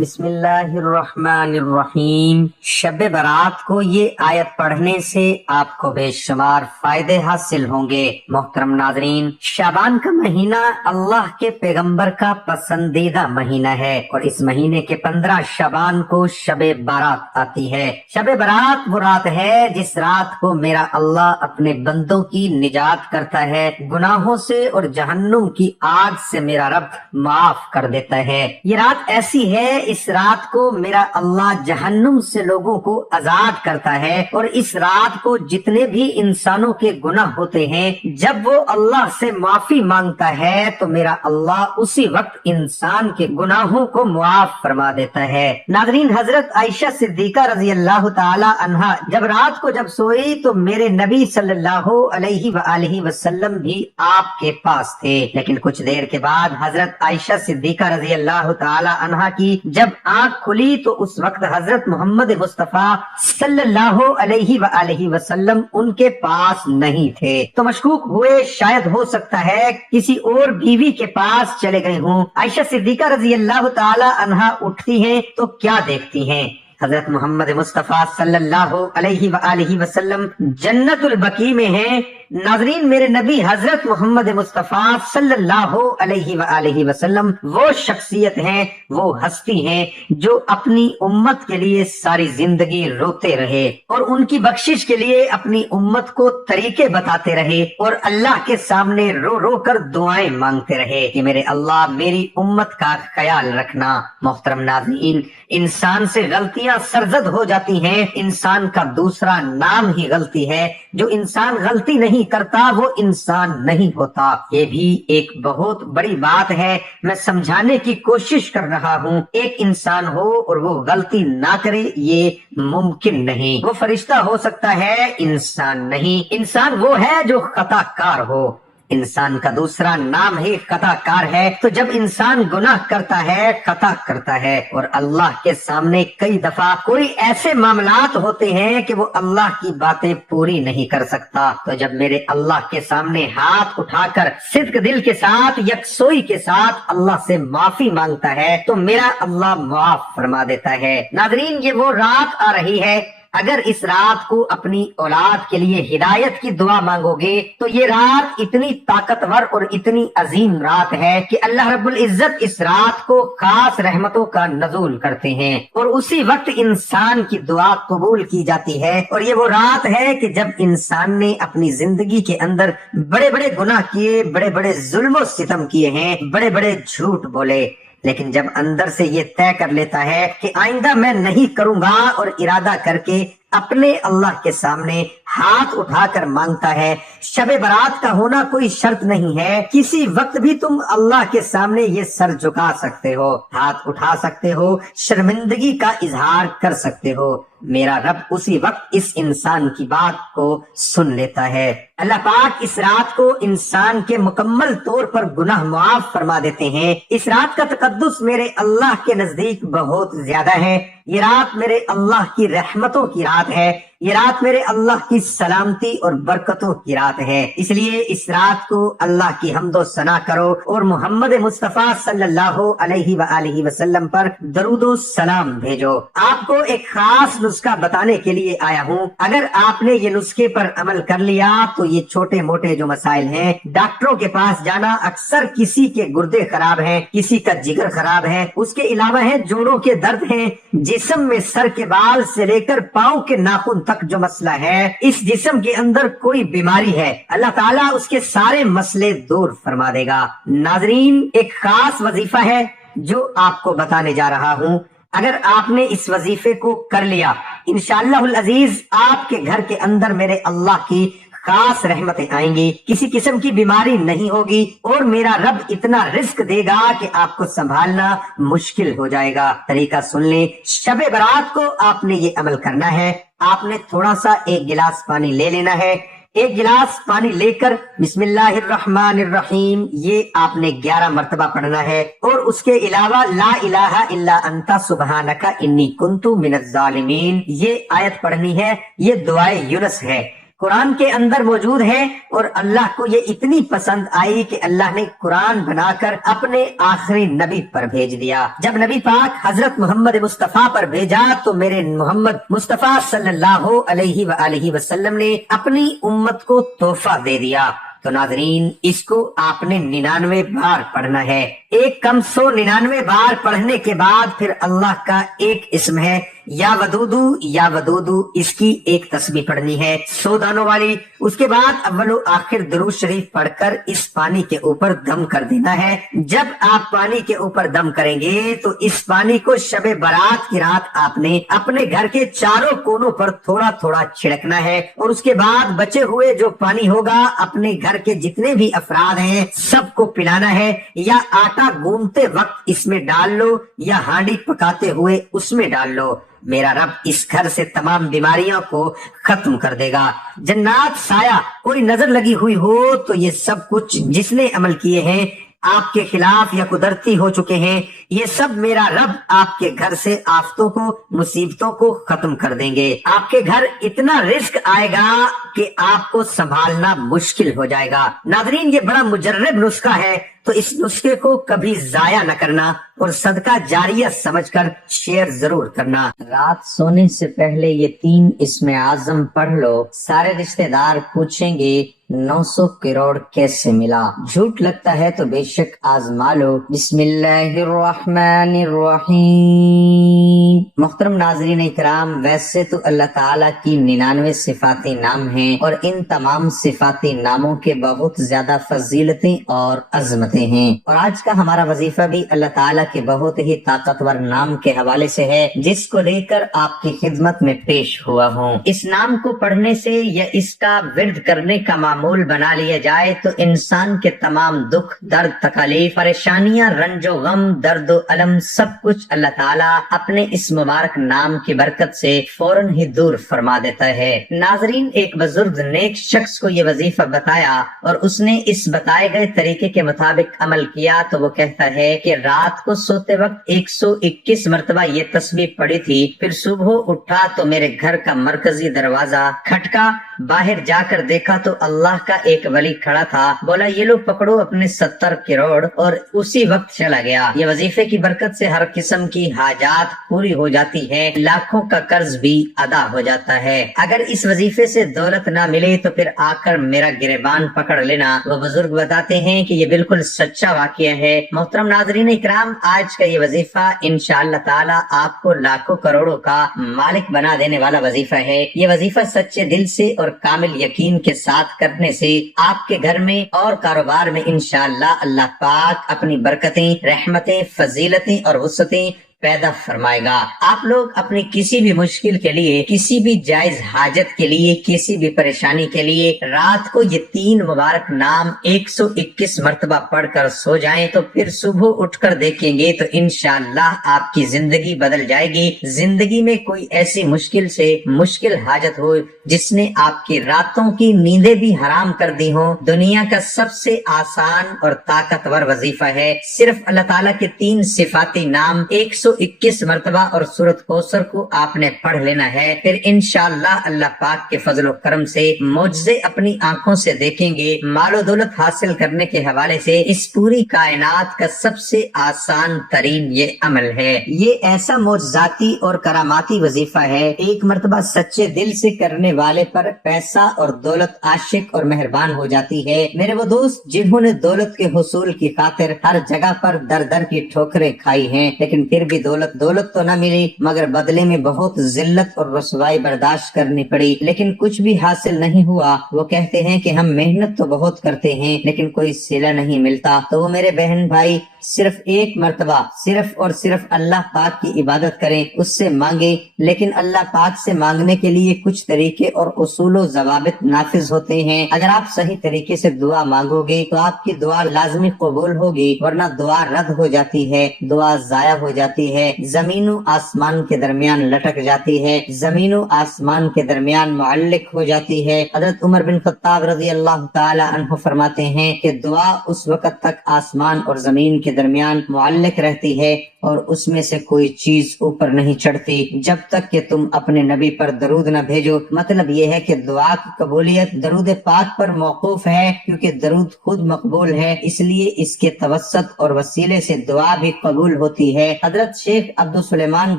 بسم اللہ الرحمن الرحیم۔ شب برات کو یہ آیت پڑھنے سے آپ کو بے شمار فائدے حاصل ہوں گے۔ محترم ناظرین، شعبان کا مہینہ اللہ کے پیغمبر کا پسندیدہ مہینہ ہے اور اس مہینے کے 15 شعبان کو شب برات آتی ہے۔ شب برات وہ رات ہے جس رات کو میرا اللہ اپنے بندوں کی نجات کرتا ہے، گناہوں سے اور جہنم کی آگ سے میرا رب معاف کر دیتا ہے۔ یہ رات ایسی ہے، اس رات کو میرا اللہ جہنم سے لوگوں کو آزاد کرتا ہے، اور اس رات کو جتنے بھی انسانوں کے گناہ ہوتے ہیں جب وہ اللہ سے معافی مانگتا ہے تو میرا اللہ اسی وقت انسان کے گناہوں کو معاف فرما دیتا ہے۔ ناظرین، حضرت عائشہ صدیقہ رضی اللہ تعالی عنہا جب رات کو سوئی تو میرے نبی صلی اللہ علیہ وآلہ وسلم بھی آپ کے پاس تھے، لیکن کچھ دیر کے بعد حضرت عائشہ صدیقہ رضی اللہ تعالی عنہا کی جب آنکھ کھلی تو اس وقت حضرت محمد مصطفیٰ صلی اللہ علیہ وآلہ وسلم ان کے پاس نہیں تھے، تو مشکوک ہوئے شاید ہو سکتا ہے کسی اور بیوی کے پاس چلے گئے ہوں۔ عائشہ صدیقہ رضی اللہ تعالی عنہا اٹھتی ہیں تو کیا دیکھتی ہیں؟ حضرت محمد مصطفیٰ صلی اللہ علیہ وآلہ وسلم جنت البقیع میں ہیں۔ ناظرین، میرے نبی حضرت محمد مصطفیٰ صلی اللہ علیہ وآلہ وسلم وہ شخصیت ہیں، وہ ہستی ہیں جو اپنی امت کے لیے ساری زندگی روتے رہے اور ان کی بخشش کے لیے اپنی امت کو طریقے بتاتے رہے اور اللہ کے سامنے رو رو کر دعائیں مانگتے رہے کہ میرے اللہ میری امت کا خیال رکھنا۔ محترم ناظرین، انسان سے غلطیاں سرزد ہو جاتی ہیں، انسان کا دوسرا نام ہی غلطی ہے۔ جو انسان غلطی نہیں کرتا وہ انسان نہیں ہوتا۔ یہ بھی ایک بہت بڑی بات ہے، میں سمجھانے کی کوشش کر رہا ہوں۔ ایک انسان ہو اور وہ غلطی نہ کرے یہ ممکن نہیں۔ وہ فرشتہ ہو سکتا ہے، انسان نہیں۔ انسان وہ ہے جو خطا کار ہو، انسان کا دوسرا نام ہی خطا کار ہے۔ تو جب انسان گناہ کرتا ہے، خطا کرتا ہے، اور اللہ کے سامنے کئی دفعہ کوئی ایسے معاملات ہوتے ہیں کہ وہ اللہ کی باتیں پوری نہیں کر سکتا، تو جب میرے اللہ کے سامنے ہاتھ اٹھا کر صدق دل کے ساتھ، یکسوئی کے ساتھ اللہ سے معافی مانگتا ہے تو میرا اللہ معاف فرما دیتا ہے۔ ناظرین، یہ وہ رات آ رہی ہے، اگر اس رات کو اپنی اولاد کے لیے ہدایت کی دعا مانگو گے تو یہ رات اتنی طاقتور اور اتنی عظیم رات ہے کہ اللہ رب العزت اس رات کو خاص رحمتوں کا نزول کرتے ہیں اور اسی وقت انسان کی دعا قبول کی جاتی ہے۔ اور یہ وہ رات ہے کہ جب انسان نے اپنی زندگی کے اندر بڑے بڑے گناہ کیے، بڑے بڑے ظلم و ستم کیے ہیں، بڑے بڑے جھوٹ بولے، لیکن جب اندر سے یہ طے کر لیتا ہے کہ آئندہ میں نہیں کروں گا اور ارادہ کر کے اپنے اللہ کے سامنے ہاتھ اٹھا کر مانگتا ہے۔ شب برات کا ہونا کوئی شرط نہیں ہے، کسی وقت بھی تم اللہ کے سامنے یہ سر جھکا سکتے ہو، ہاتھ اٹھا سکتے ہو، شرمندگی کا اظہار کر سکتے ہو۔ میرا رب اسی وقت اس انسان کی بات کو سن لیتا ہے۔ اللہ پاک اس رات کو انسان کے مکمل طور پر گناہ معاف فرما دیتے ہیں۔ اس رات کا تقدس میرے اللہ کے نزدیک بہت زیادہ ہے۔ یہ رات میرے اللہ کی رحمتوں کی رات ہے، یہ رات میرے اللہ کی سلامتی اور برکتوں کی رات ہے۔ اس لیے اس رات کو اللہ کی حمد و ثنا کرو اور محمد مصطفیٰ صلی اللہ علیہ وآلہ وسلم پر درود و سلام بھیجو۔ آپ کو ایک خاص نسخہ بتانے کے لیے آیا ہوں، اگر آپ نے یہ نسخے پر عمل کر لیا تو یہ چھوٹے موٹے جو مسائل ہیں، ڈاکٹروں کے پاس جانا، اکثر کسی کے گردے خراب ہیں، کسی کا جگر خراب ہے، اس کے علاوہ ہے جوڑوں کے درد ہیں، جسم میں سر کے بال سے لے کر پاؤں کے ناخن تک جو مسئلہ ہے، اس جسم کے اندر کوئی بیماری ہے، اللہ تعالیٰ اس کے سارے مسئلے دور فرما دے گا۔ ناظرین، ایک خاص وظیفہ ہے جو آپ کو بتانے جا رہا ہوں، اگر آپ نے اس وظیفے کو کر لیا انشاءاللہ العزیز آپ کے گھر کے اندر میرے اللہ کی خاص رحمتیں آئیں گی، کسی قسم کی بیماری نہیں ہوگی اور میرا رب اتنا رزق دے گا کہ آپ کو سنبھالنا مشکل ہو جائے گا۔ طریقہ سن لیں، شب برات کو آپ نے یہ عمل کرنا ہے۔ آپ نے تھوڑا سا ایک گلاس پانی لے لینا ہے، ایک گلاس پانی لے کر بسم اللہ الرحمن الرحیم یہ آپ نے 11 مرتبہ پڑھنا ہے، اور اس کے علاوہ لا الہ الا انت سبحانک انی کنت من الظالمین یہ آیت پڑھنی ہے۔ یہ دعائے یونس ہے۔ قرآن کے اندر موجود ہے، اور اللہ کو یہ اتنی پسند آئی کہ اللہ نے قرآن بنا کر اپنے آخری نبی پر بھیج دیا۔ جب نبی پاک حضرت محمد مصطفیٰ پر بھیجا تو میرے محمد مصطفیٰ صلی اللہ علیہ وآلہ وسلم نے اپنی امت کو تحفہ دے دیا۔ تو ناظرین، اس کو آپ نے 99 بار پڑھنا ہے۔ ایک کم 199 بار پڑھنے کے بعد پھر اللہ کا ایک اسم ہے یا ودودو، یا ودودو، اس کی ایک تسبیح پڑھنی ہے 100 دانوں والی۔ اس کے بعد اول و آخر درود شریف پڑھ کر اس پانی کے اوپر دم کر دینا ہے۔ جب آپ پانی کے اوپر دم کریں گے تو اس پانی کو شب برات کی رات آپ نے اپنے گھر کے چاروں کونوں پر تھوڑا تھوڑا چھڑکنا ہے، اور اس کے بعد بچے ہوئے جو پانی ہوگا اپنے گھر کے جتنے بھی افراد ہیں سب کو پلانا ہے، یا آٹا گوندتے وقت اس میں ڈال لو یا ہانڈی پکاتے ہوئے اس میں ڈال لو۔ میرا رب اس گھر سے تمام بیماریوں کو ختم کر دے گا۔ جنات سایہ کوئی نظر لگی ہوئی ہو تو یہ سب کچھ جس نے عمل کیے ہیں آپ کے خلاف یا قدرتی ہو چکے ہیں، یہ سب میرا رب آپ کے گھر سے آفتوں کو، مصیبتوں کو ختم کر دیں گے۔ آپ کے گھر اتنا رزق آئے گا کہ آپ کو سنبھالنا مشکل ہو جائے گا۔ ناظرین، یہ بڑا مجرب نسخہ ہے، تو اس نسخے کو کبھی ضائع نہ کرنا اور صدقہ جاریہ سمجھ کر شیئر ضرور کرنا۔ رات سونے سے پہلے یہ 3 اسم اعظم پڑھ لو۔ سارے رشتہ دار پوچھیں گے 900 کروڑ کیسے ملا؟ جھوٹ لگتا ہے تو بے شک آزما لو۔ بسم اللہ الرحمن الرحیم۔ محترم ناظرین اکرام، ویسے تو اللہ تعالیٰ کی 99 صفاتی نام ہیں، اور ان تمام صفاتی ناموں کے بہت زیادہ فضیلتیں اور عظمتیں ہیں، اور آج کا ہمارا وظیفہ بھی اللہ تعالیٰ کے بہت ہی طاقتور نام کے حوالے سے ہے، جس کو لے کر آپ کی خدمت میں پیش ہوا ہوں۔ اس نام کو پڑھنے سے یا اس کا ورد کرنے کا معمول بنا لیا جائے تو انسان کے تمام دکھ، درد، تکالیف، پریشانیاں، رنج و غم، درد و الم، سب کچھ اللہ تعالیٰ اپنے اس مبارک نام کی برکت سے فوراً ہی دور فرما دیتا ہے۔ ناظرین، ایک بزرگ نیک شخص کو یہ وظیفہ بتایا اور اس نے اس بتائے گئے طریقے کے مطابق عمل کیا تو وہ کہتا ہے کہ رات کو سوتے وقت 121 مرتبہ یہ تسبیح پڑھی تھی، پھر صبح اٹھا تو میرے گھر کا مرکزی دروازہ کھٹکا، باہر جا کر دیکھا تو اللہ کا ایک ولی کھڑا تھا، بولا یہ لو پکڑو اپنے 70 کروڑ، اور اسی وقت چلا گیا۔ یہ وظیفے کی برکت سے ہر قسم کی حاجات پوری ہو جاتی ہے، لاکھوں کا قرض بھی ادا ہو جاتا ہے۔ اگر اس وظیفے سے دولت نہ ملے تو پھر آ کر میرا گریبان پکڑ لینا۔ وہ بزرگ بتاتے ہیں کہ یہ بالکل سچا واقعہ ہے۔ محترم ناظرین اکرام، آج کا یہ وظیفہ انشاءاللہ تعالی آپ کو لاکھوں کروڑوں کا مالک بنا دینے والا وظیفہ ہے۔ یہ وظیفہ سچے دل سے اور کامل یقین کے ساتھ کرنے سے آپ کے گھر میں اور کاروبار میں انشاءاللہ اللہ پاک اپنی برکتیں، رحمتیں، فضیلتیں اور وسعتیں پیدا فرمائے گا۔ آپ لوگ اپنی کسی بھی مشکل کے لیے، کسی بھی جائز حاجت کے لیے، کسی بھی پریشانی کے لیے رات کو یہ 3 مبارک نام 121 مرتبہ پڑھ کر سو جائیں تو پھر صبح اٹھ کر دیکھیں گے تو انشاءاللہ آپ کی زندگی بدل جائے گی۔ زندگی میں کوئی ایسی مشکل سے مشکل حاجت ہو جس نے آپ کی راتوں کی نیندیں بھی حرام کر دی ہوں، دنیا کا سب سے آسان اور طاقتور وظیفہ ہے۔ صرف اللہ تعالیٰ کے 3 صفاتی نام 121 مرتبہ اور سورۃ کوثر کو آپ نے پڑھ لینا ہے، پھر انشاءاللہ اللہ پاک کے فضل و کرم سے معجزے اپنی آنکھوں سے دیکھیں گے۔ مال و دولت حاصل کرنے کے حوالے سے اس پوری کائنات کا سب سے آسان ترین یہ عمل ہے۔ یہ ایسا معجزاتی اور کراماتی وظیفہ ہے، ایک مرتبہ سچے دل سے کرنے والے پر پیسہ اور دولت عاشق اور مہربان ہو جاتی ہے۔ میرے وہ دوست جنہوں نے دولت کے حصول کی خاطر ہر جگہ پر در در کی ٹھوکریں کھائی ہیں، لیکن پھر بھی دولت تو نہ ملی، مگر بدلے میں بہت ذلت اور رسوائی برداشت کرنی پڑی، لیکن کچھ بھی حاصل نہیں ہوا۔ وہ کہتے ہیں کہ ہم محنت تو بہت کرتے ہیں لیکن کوئی صلہ نہیں ملتا۔ تو وہ میرے بہن بھائی صرف ایک مرتبہ صرف اور صرف اللہ پاک کی عبادت کریں، اس سے مانگیں، لیکن اللہ پاک سے مانگنے کے لیے کچھ طریقے اور اصول و ضوابط نافذ ہوتے ہیں۔ اگر آپ صحیح طریقے سے دعا مانگو گے تو آپ کی دعا لازمی قبول ہوگی، ورنہ دعا رد ہو جاتی ہے، دعا ضائع ہو جاتی جاتی ہے، زمین و آسمان کے درمیان لٹک جاتی ہے، زمین و آسمان کے درمیان معلق ہو جاتی ہے۔ حضرت عمر بن خطاب رضی اللہ تعالی عنہ فرماتے ہیں کہ دعا اس وقت تک آسمان اور زمین کے درمیان معلق رہتی ہے اور اس میں سے کوئی چیز اوپر نہیں چڑھتی جب تک کہ تم اپنے نبی پر درود نہ بھیجو۔ مطلب یہ ہے کہ دعا کی قبولیت درود پاک پر موقوف ہے، کیونکہ درود خود مقبول ہے، اس لیے اس کے توسط اور وسیلے سے دعا بھی قبول ہوتی ہے۔ حضرت شیخ عبدالسلیمان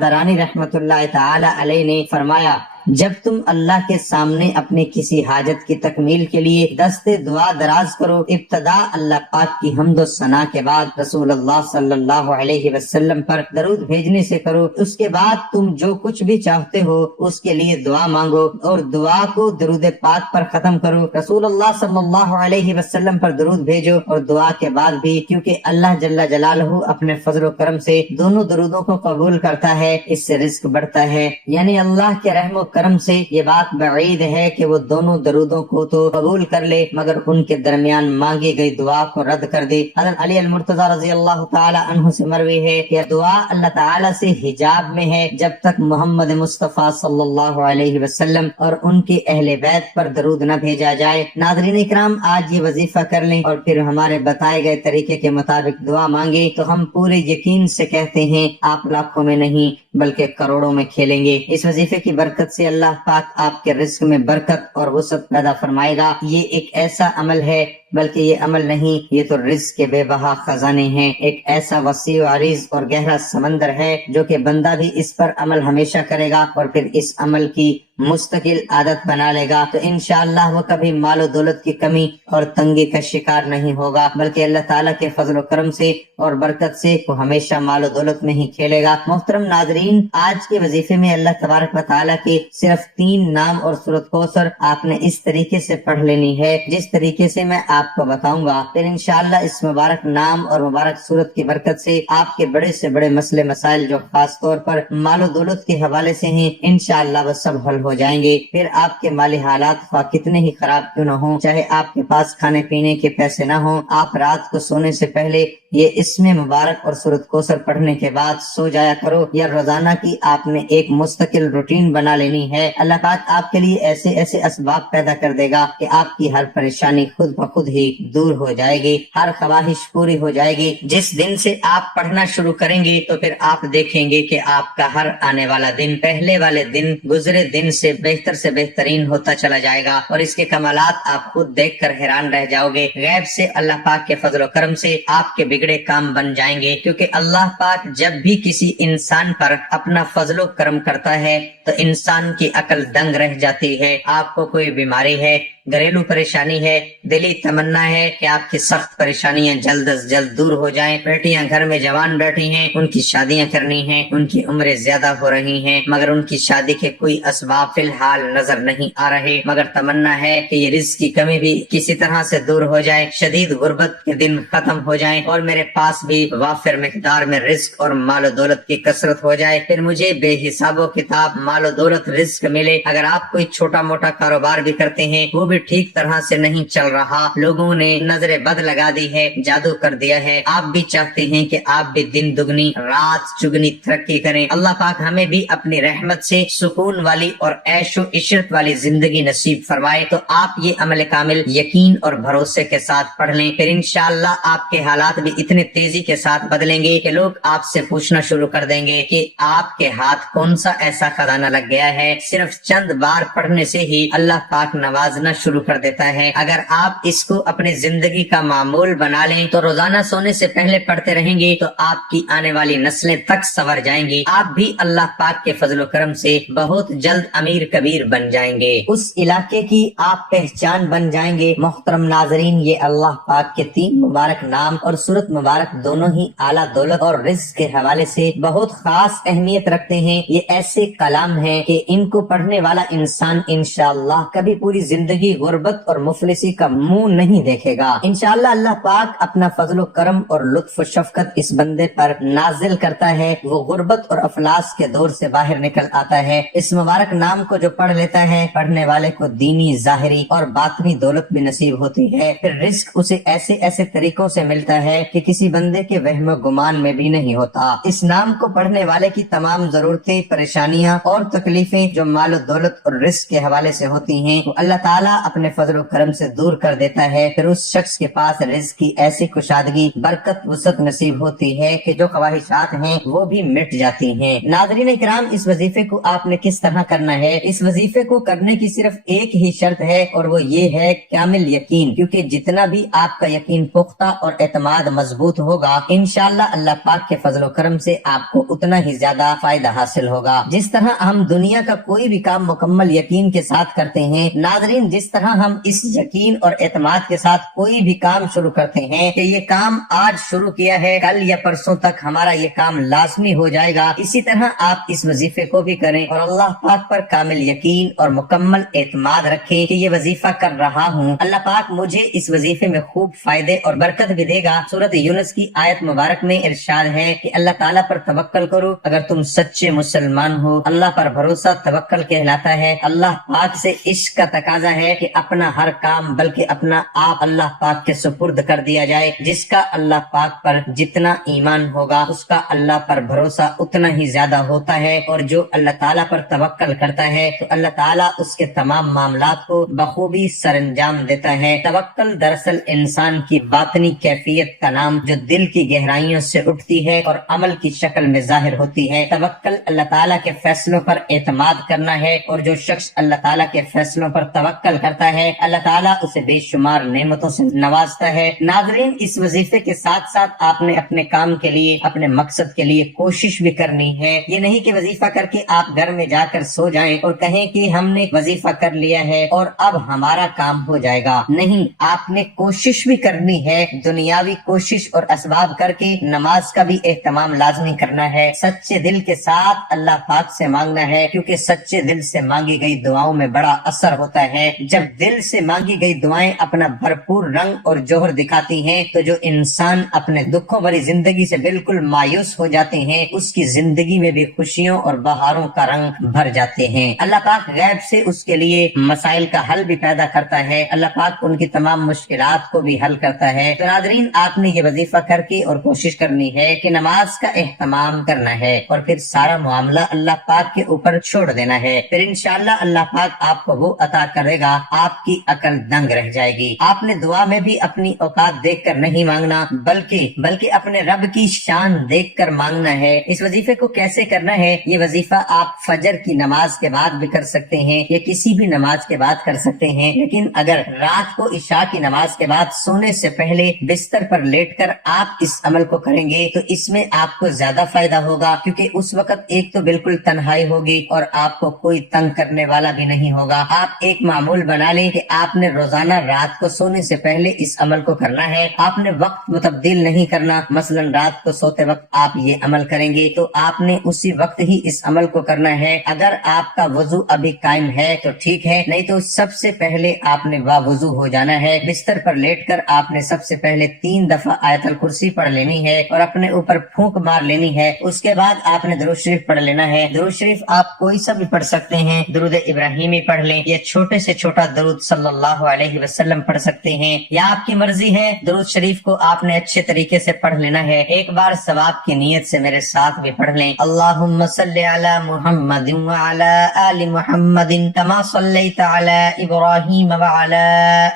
درانی رحمۃ اللہ تعالی علیہ نے فرمایا، جب تم اللہ کے سامنے اپنے کسی حاجت کی تکمیل کے لیے دست دعا دراز کرو، ابتدا اللہ پاک کی حمد و ثنا کے بعد رسول اللہ صلی اللہ علیہ وسلم پر درود بھیجنے سے کرو۔ اس کے بعد تم جو کچھ بھی چاہتے ہو اس کے لیے دعا مانگو اور دعا کو درود پاک پر ختم کرو۔ رسول اللہ صلی اللہ علیہ وسلم پر درود بھیجو اور دعا کے بعد بھی، کیونکہ اللہ جل جلالہ اپنے فضل و کرم سے دونوں درودوں کو قبول کرتا ہے، اس سے رزق بڑھتا ہے۔ یعنی اللہ کے رحم و کرم سے یہ بات بعید ہے کہ وہ دونوں درودوں کو تو قبول کر لے مگر ان کے درمیان مانگی گئی دعا کو رد کر دے۔ حضرت علی المرتضی رضی اللہ تعالی عنہ سے مروی ہے کہ دعا اللہ تعالی سے حجاب میں ہے جب تک محمد مصطفیٰ صلی اللہ علیہ وسلم اور ان کے اہل بیت پر درود نہ بھیجا جائے۔ ناظرین اکرام، آج یہ وظیفہ کر لیں اور پھر ہمارے بتائے گئے طریقے کے مطابق دعا مانگے تو ہم پورے یقین سے کہتے ہیں آپ لاکھوں میں نہیں بلکہ کروڑوں میں کھیلیں گے۔ اس وظیفے کی برکت سے اللہ پاک آپ کے رزق میں برکت اور وسعت پیدا فرمائے گا۔ یہ ایک ایسا عمل ہے، بلکہ یہ عمل نہیں، یہ تو رزق کے بے بہا خزانے ہیں، ایک ایسا وسیع و عریض اور گہرا سمندر ہے جو کہ بندہ بھی اس پر عمل ہمیشہ کرے گا اور پھر اس عمل کی مستقل عادت بنا لے گا تو انشاءاللہ وہ کبھی مال و دولت کی کمی اور تنگی کا شکار نہیں ہوگا، بلکہ اللہ تعالیٰ کے فضل و کرم سے اور برکت سے وہ ہمیشہ مال و دولت میں ہی کھیلے گا۔ محترم ناظرین، آج کے وظیفے میں اللہ تبارک و تعالیٰ کی صرف 3 نام اور سورۃ کوثر آپ نے اس طریقے سے پڑھ لینی ہے جس طریقے سے میں آپ کو بتاؤں گا۔ پھر انشاءاللہ اس مبارک نام اور مبارک سورت کی برکت سے آپ کے بڑے سے بڑے مسئلے مسائل جو خاص طور پر مال و دولت کے حوالے سے ہیں انشاءاللہ وہ سب حل ہو جائیں گے۔ پھر آپ کے مالی حالات خواہ کتنے ہی خراب کیوں نہ ہوں، چاہے آپ کے پاس کھانے پینے کے پیسے نہ ہوں، آپ رات کو سونے سے پہلے یہ اسم مبارک اور سورۃ کوثر پڑھنے کے بعد سو جایا کرو، یا روزانہ کی آپ نے ایک مستقل روٹین بنا لینی ہے۔ اللہ پاک آپ کے لیے ایسے ایسے اسباب پیدا کر دے گا کہ آپ کی ہر پریشانی خود بخود ہی دور ہو جائے گی، ہر خواہش پوری ہو جائے گی۔ جس دن سے آپ پڑھنا شروع کریں گے تو پھر آپ دیکھیں گے کہ آپ کا ہر آنے والا دن پہلے والے دن گزرے دن سے بہترین ہوتا چلا جائے گا، اور اس کے کمالات آپ خود دیکھ کر حیران رہ جاؤ گے۔ غیب سے اللہ پاک کے فضل و کرم سے آپ کے بگڑے کام بن جائیں گے، کیونکہ اللہ پاک جب بھی کسی انسان پر اپنا فضل و کرم کرتا ہے تو انسان کی عقل دنگ رہ جاتی ہے۔ آپ کو کوئی بیماری ہے، گھریلو پریشانی ہے، دلی تمنا ہے کہ آپ کی سخت پریشانیاں جلد از جلد دور ہو جائیں، بیٹیاں گھر میں جوان بیٹھی ہیں، ان کی شادیاں کرنی ہیں، ان کی عمریں زیادہ ہو رہی ہیں مگر ان کی شادی کے کوئی اسباب فی الحال نظر نہیں آ رہے، مگر تمنا ہے کہ یہ رزق کی کمی بھی کسی طرح سے دور ہو جائے، شدید غربت کے دن ختم ہو جائیں اور میرے پاس بھی وافر مقدار میں رزق اور مال و دولت کی کثرت ہو جائے، پھر مجھے بے حساب و کتاب مال و دولت رزق ملے۔ اگر آپ کوئی چھوٹا موٹا کاروبار بھی کرتے ہیں وہ بھی ٹھیک طرح سے نہیں چل رہا، لوگوں نے نظر بد لگا دی ہے، جادو کر دیا ہے، آپ بھی چاہتے ہیں کہ آپ بھی دن دگنی رات چگنی ترقی کریں، اللہ پاک ہمیں بھی اپنی رحمت سے سکون والی اور عیش و عشرت والی زندگی نصیب فرمائے۔ تو آپ یہ عمل کامل یقین اور بھروسے کے ساتھ پڑھ لیں، پھر انشاءاللہ آپ کے حالات بھی اتنے تیزی کے ساتھ بدلیں گے کہ لوگ آپ سے پوچھنا شروع کر دیں گے کہ آپ کے ہاتھ کون سا ایسا خزانہ لگ گیا ہے۔ صرف چند بار پڑھنے سے ہی اللہ پاک نوازنا شروع کر دیتا ہے۔ اگر آپ اس کو اپنی زندگی کا معمول بنا لیں تو روزانہ سونے سے پہلے پڑھتے رہیں گے تو آپ کی آنے والی نسلیں تک سنور جائیں گی، آپ بھی اللہ پاک کے فضل و کرم سے بہت جلد امیر کبیر بن جائیں گے، اس علاقے کی آپ پہچان بن جائیں گے۔ محترم ناظرین، یہ اللہ پاک کے 3 مبارک نام اور سورت مبارک دونوں ہی اعلیٰ دولت اور رزق کے حوالے سے بہت خاص اہمیت رکھتے ہیں۔ یہ ایسے کلام ہیں کہ ان کو پڑھنے والا انسان انشاءاللہ کبھی پوری زندگی کبھی غربت اور مفلسی کا منہ نہیں دیکھے گا۔ انشاءاللہ اللہ پاک اپنا فضل و کرم اور لطف و شفقت اس بندے پر نازل کرتا ہے، وہ غربت اور افلاس کے دور سے باہر نکل آتا ہے۔ اس مبارک نام کو جو پڑھ لیتا ہے، پڑھنے والے کو دینی، ظاہری اور باطنی دولت بھی نصیب ہوتی ہے۔ پھر رزق اسے ایسے ایسے طریقوں سے ملتا ہے کہ کسی بندے کے وہم و گمان میں بھی نہیں ہوتا۔ اس نام کو پڑھنے والے کی تمام ضرورتیں، پریشانیاں اور تکلیفیں جو مال و دولت اور رزق کے حوالے سے ہوتی ہیں، وہ اللہ تعالیٰ اپنے فضل و کرم سے دور کر دیتا ہے۔ پھر اس شخص کے پاس رزق کی ایسی کشادگی، برکت، وسعت نصیب ہوتی ہے کہ جو خواہشات ہیں وہ بھی مٹ جاتی ہیں۔ ناظرین اکرام، اس وظیفے کو آپ نے کس طرح کرنا ہے؟ اس وظیفے کو کرنے کی صرف ایک ہی شرط ہے اور وہ یہ ہے کامل یقین، کیونکہ جتنا بھی آپ کا یقین پختہ اور اعتماد مضبوط ہوگا، انشاءاللہ اللہ پاک کے فضل و کرم سے آپ کو اتنا ہی زیادہ فائدہ حاصل ہوگا۔ جس طرح ہم دنیا کا کوئی بھی کام مکمل یقین کے ساتھ کرتے ہیں، ناظرین جس طرح ہم اس یقین اور اعتماد کے ساتھ کوئی بھی کام شروع کرتے ہیں کہ یہ کام آج شروع کیا ہے، کل یا پرسوں تک ہمارا یہ کام لازمی ہو جائے گا، اسی طرح آپ اس وظیفے کو بھی کریں اور اللہ پاک پر کامل یقین اور مکمل اعتماد رکھیں کہ یہ وظیفہ کر رہا ہوں، اللہ پاک مجھے اس وظیفے میں خوب فائدے اور برکت بھی دے گا۔ سورۃ یونس کی آیت مبارک میں ارشاد ہے کہ اللہ تعالیٰ پر توکل کرو اگر تم سچے مسلمان ہو۔ اللہ پر بھروسہ توکل کہلاتا ہے۔ اللہ پاک سے عشق کا تقاضا ہے کہ اپنا ہر کام بلکہ اپنا آپ اللہ پاک کے سپرد کر دیا جائے۔ جس کا اللہ پاک پر جتنا ایمان ہوگا اس کا اللہ پر بھروسہ اتنا ہی زیادہ ہوتا ہے، اور جو اللہ تعالیٰ پر توکل کرتا ہے تو اللہ تعالیٰ اس کے تمام معاملات کو بخوبی سر انجام دیتا ہے۔ توکل دراصل انسان کی باطنی کیفیت کا نام جو دل کی گہرائیوں سے اٹھتی ہے اور عمل کی شکل میں ظاہر ہوتی ہے۔ توکل اللہ تعالیٰ کے فیصلوں پر اعتماد کرنا ہے، اور جو شخص اللہ تعالیٰ کے فیصلوں پر توکل کرتا ہے اللہ تعالیٰ اسے بے شمار نعمتوں سے نوازتا ہے۔ ناظرین اس وظیفے کے ساتھ ساتھ آپ نے اپنے کام کے لیے، اپنے مقصد کے لیے کوشش بھی کرنی ہے۔ یہ نہیں کہ وظیفہ کر کے آپ گھر میں جا کر سو جائیں اور کہیں کہ ہم نے وظیفہ کر لیا ہے اور اب ہمارا کام ہو جائے گا۔ نہیں، آپ نے کوشش بھی کرنی ہے، دنیاوی کوشش اور اسباب کر کے نماز کا بھی اہتمام لازمی کرنا ہے۔ سچے دل کے ساتھ اللہ پاک سے مانگنا ہے، کیونکہ سچے دل سے مانگی گئی دعاؤں میں بڑا اثر ہوتا ہے۔ جب دل سے مانگی گئی دعائیں اپنا بھرپور رنگ اور جوہر دکھاتی ہیں تو جو انسان اپنے دکھوں بھری زندگی سے بالکل مایوس ہو جاتے ہیں اس کی زندگی میں بھی خوشیوں اور بہاروں کا رنگ بھر جاتے ہیں۔ اللہ پاک غیب سے اس کے لیے مسائل کا حل بھی پیدا کرتا ہے، اللہ پاک ان کی تمام مشکلات کو بھی حل کرتا ہے۔ تو ناظرین آپ نے یہ وظیفہ کر کے اور کوشش کرنی ہے کہ نماز کا اہتمام کرنا ہے اور پھر سارا معاملہ اللہ پاک کے اوپر چھوڑ دینا ہے۔ پھر انشاءاللہ اللہ پاک آپ کو وہ عطا کرے گا، آپ کی عقل دنگ رہ جائے گی۔ آپ نے دعا میں بھی اپنی اوقات دیکھ کر نہیں مانگنا بلکہ اپنے رب کی شان دیکھ کر مانگنا ہے۔ اس وظیفے کو کیسے کرنا ہے؟ یہ وظیفہ آپ فجر کی نماز کے بعد بھی کر سکتے ہیں یا کسی بھی نماز کے بعد کر سکتے ہیں، لیکن اگر رات کو عشاء کی نماز کے بعد سونے سے پہلے بستر پر لیٹ کر آپ اس عمل کو کریں گے تو اس میں آپ کو زیادہ فائدہ ہوگا، کیونکہ اس وقت ایک تو بالکل تنہائی ہوگی اور آپ کو کوئی تنگ کرنے والا بھی نہیں ہوگا۔ آپ ایک معمول بنا لیں کہ آپ نے روزانہ رات کو سونے سے پہلے اس عمل کو کرنا ہے۔ آپ نے وقت کو تبدیل نہیں کرنا، مثلا رات کو سوتے وقت آپ یہ عمل کریں گے تو آپ نے اسی وقت ہی اس عمل کو کرنا ہے۔ اگر آپ کا وضو ابھی قائم ہے تو ٹھیک ہے، نہیں تو سب سے پہلے آپ نے وضو ہو جانا ہے۔ بستر پر لیٹ کر آپ نے سب سے پہلے 3 دفعہ آیت الکرسی پڑھ لینی ہے اور اپنے اوپر پھونک مار لینی ہے۔ اس کے بعد آپ نے درود شریف پڑھ لینا ہے۔ درود شریف آپ کوئی سا بھی پڑھ سکتے ہیں، درود ابراہیمی پڑھ لیں یا چھوٹے سے چھوٹا درود صلی اللہ علیہ وسلم پڑھ سکتے ہیں، یا آپ کی مرضی ہے۔ درود شریف کو آپ نے اچھے طریقے سے پڑھ لینا ہے۔ ایک بار ثواب کی نیت سے میرے ساتھ بھی پڑھ لیں۔ اللہم صلی علی محمد وعلی آل محمد کما صلیت علی ابراہیم وعلی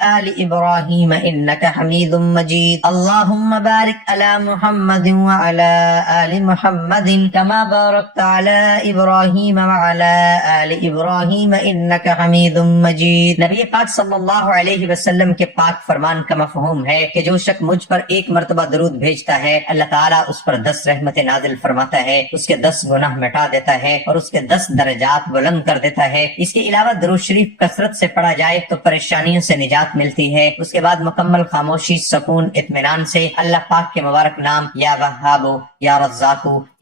آل ابراہیم انک حمید مجید۔ اللہم بارک علی محمد وعلی آل محمد کما بارکت علی ابراہیم وعلی آل ابراہیم انک حمید مجید۔ نبی پاک صلی اللہ علیہ وسلم کے پاک فرمان کا مفہوم ہے کہ جو شخص مجھ پر ایک مرتبہ درود بھیجتا ہے اللہ تعالیٰ اس پر 10 رحمت نازل فرماتا ہے، اس کے 10 گناہ مٹا دیتا ہے اور اس کے 10 درجات بلند کر دیتا ہے۔ اس کے علاوہ درود شریف کثرت سے پڑھا جائے تو پریشانیوں سے نجات ملتی ہے۔ اس کے بعد مکمل خاموشی، سکون، اطمینان سے اللہ پاک کے مبارک نام یا وہابو یا رزاقو